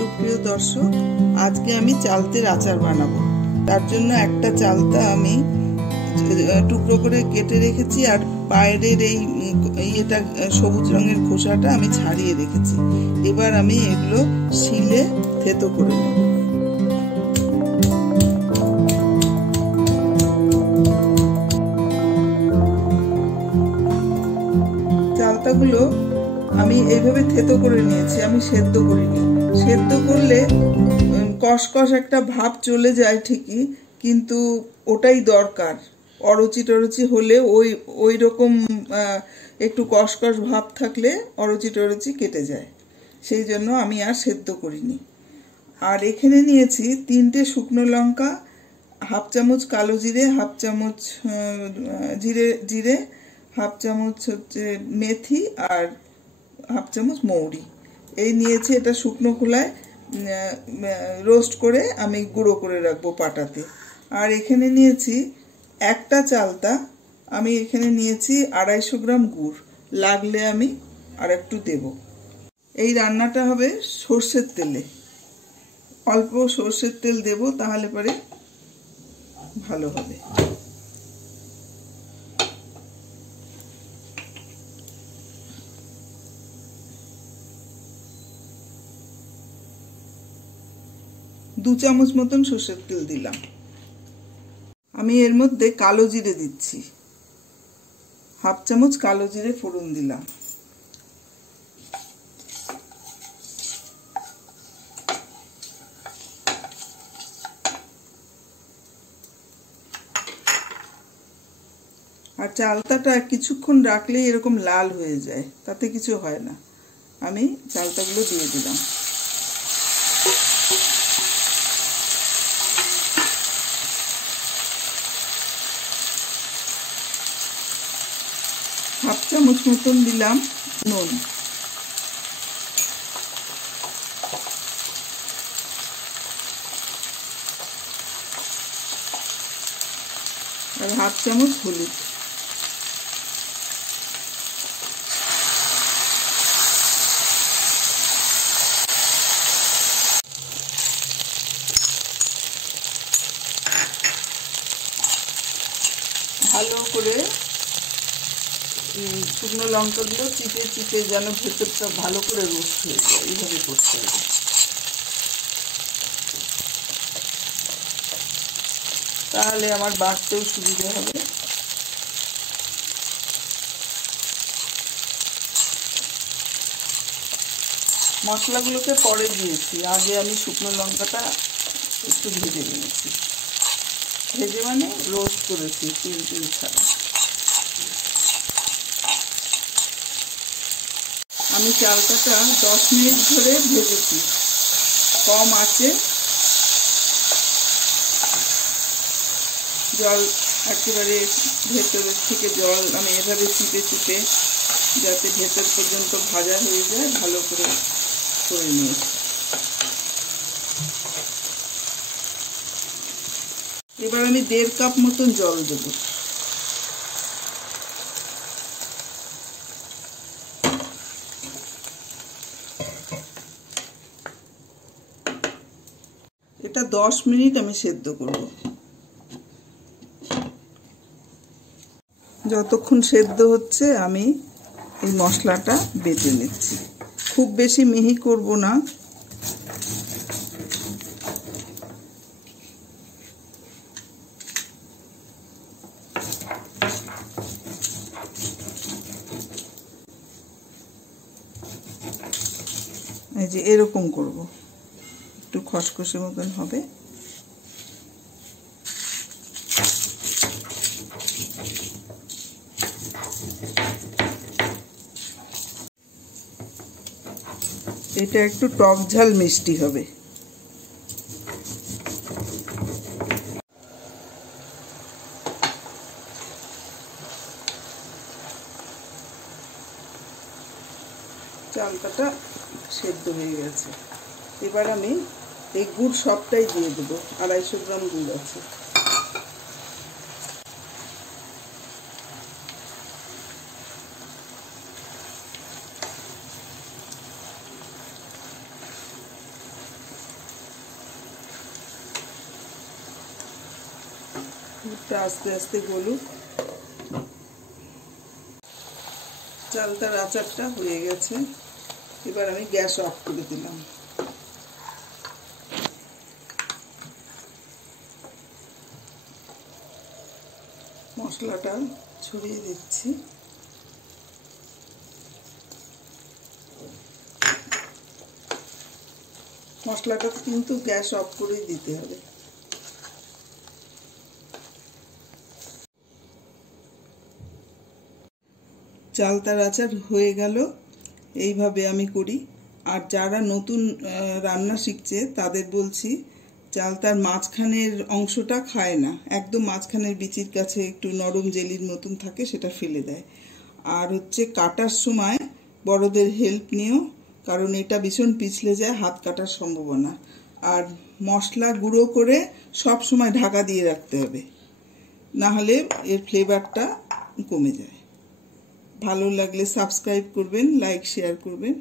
সুপ্রিয় দর্শক, আজকে আমি চালতার আচার বানাবো। তার জন্য একটা চালতা আমি টুকরো করে কেটে রেখেছি, আর বাইরের এটা সবুজ রঙের খোসাটা আমি ছাড়িয়ে রেখেছি। এবার আমি এগুলো শিলে থেতো করে নেব। চালতাগুলো আমি এইভাবে থেতো করে নিয়েছি, আমি সেদ্ধ করিনি। সেদ্ধ করলে কষকষ একটা ভাব চলে যায় ঠিকই, কিন্তু ওটাই দরকার। অরুচি টরুচি হলে ওই রকম একটু কষকষ ভাব থাকলে অরুচি টরুচি কেটে যায়, সেই জন্য আমি আর সেদ্ধ করিনি। আর এখানে নিয়েছি 3টে শুকনো লঙ্কা, হাফ চামচ কালো জিরে, হাফ চামচ জিরে, হাফ চামচ হচ্ছে মেথি, আর হাফ চামচ মৌরি। এই নিয়েছি, এটা শুকনো খোলায় রোস্ট করে আমি গুঁড়ো করে রাখবো পাটাতে। আর এখানে নিয়েছি একটা চালতা, আমি এখানে নিয়েছি 250 গ্রাম গুড়, লাগলে আমি আর একটু দেব। এই রান্নাটা হবে সর্ষের তেলে, অল্প সর্ষের তেল দেব, তাহলে পরে ভালো হবে। দু চামচ মতন সর্ষের তেল দিলাম। আমি এর মধ্যে কালো জিরে দিচ্ছি, হাফ চামচ কালো জিরে ফোড়ন দিলাম। আর চালতাটা কিছুক্ষণ রাখলেই এরকম লাল হয়ে যায়, তাতে কিছু হয় না। আমি চালতাগুলো দিয়ে দিলাম। হাফ চামচ মতন দিলাম নুন। আর হাফ চামচ হলুদ। ভালো করে শুকনো লঙ্কাগুলো চিপে চিপে যেন ভেতরটা ভালো করে রোস্ট হয়ে যায়, এইভাবে করতে হবে। তাহলে আমার বাটতেও সুবিধা হবে। মশলাগুলোকে পরে দিয়েছি, আগে আমি শুকনো লঙ্কাটা একটু ভেজে নিয়েছি। ভেজে মানে রোস্ট করেছি, তিল ছাড়া। আমি চালতাটা 10 মিনিট ধরে ভেজেছি কম আঁচে। জল একেবারে ভেতরের থেকে জল আমি এভাবে চিপে চিপে যাতে ভেতর পর্যন্ত ভাজা হয়ে যায় ভালো করে নিয়েছি। এবার আমি 1.5 কাপ মতন জল দেব। এটা 10 মিনিট আমি সেদ্ধ করব। যতক্ষণ সেদ্ধ হচ্ছে আমি এই মশলাটা বেটে নিচ্ছি। খুব বেশি মিহি করব না, এই যে এরকম করব, একটু খসখসে মতন হবে। এটা একটু টক ঝাল মিষ্টি হবে। চালতাটা সেদ্ধ হয়ে গেছে। এবার আমি এই গুড় সবটাই দিয়ে দেবো। 250 গ্রাম গুড় আছে। দুধটা আস্তে আস্তে গলুক। চালতার আচারটা হয়ে গেছে, এবার আমি গ্যাস অফ করে দিলাম। মশলাটা ছড়িয়ে দিচ্ছি। মশলাটা কিন্তু গ্যাস অফ করেই দিতে হবে। চালতার আচার হয়ে গেল। এইভাবে আমি করি। আর যারা নতুন রান্না শিখছে তাদের বলছি, চালতার মাঝখানের অংশটা খায় না, একদম মাঝখানের বিচির কাছে একটু নরম জেলির মতন থাকে, সেটা ফেলে দেয়। আর হচ্ছে কাটার সময় বড়দের হেল্প নিও, কারণ এটা ভীষণ পিছলে যায়, হাত কাটার সম্ভাবনা। আর মশলা গুঁড়ো করে সব সময় ঢাকা দিয়ে রাখতে হবে, না হলে এর ফ্লেভারটা কমে যায়। ভালো লাগলে সাবস্ক্রাইব করবেন, লাইক শেয়ার করবেন।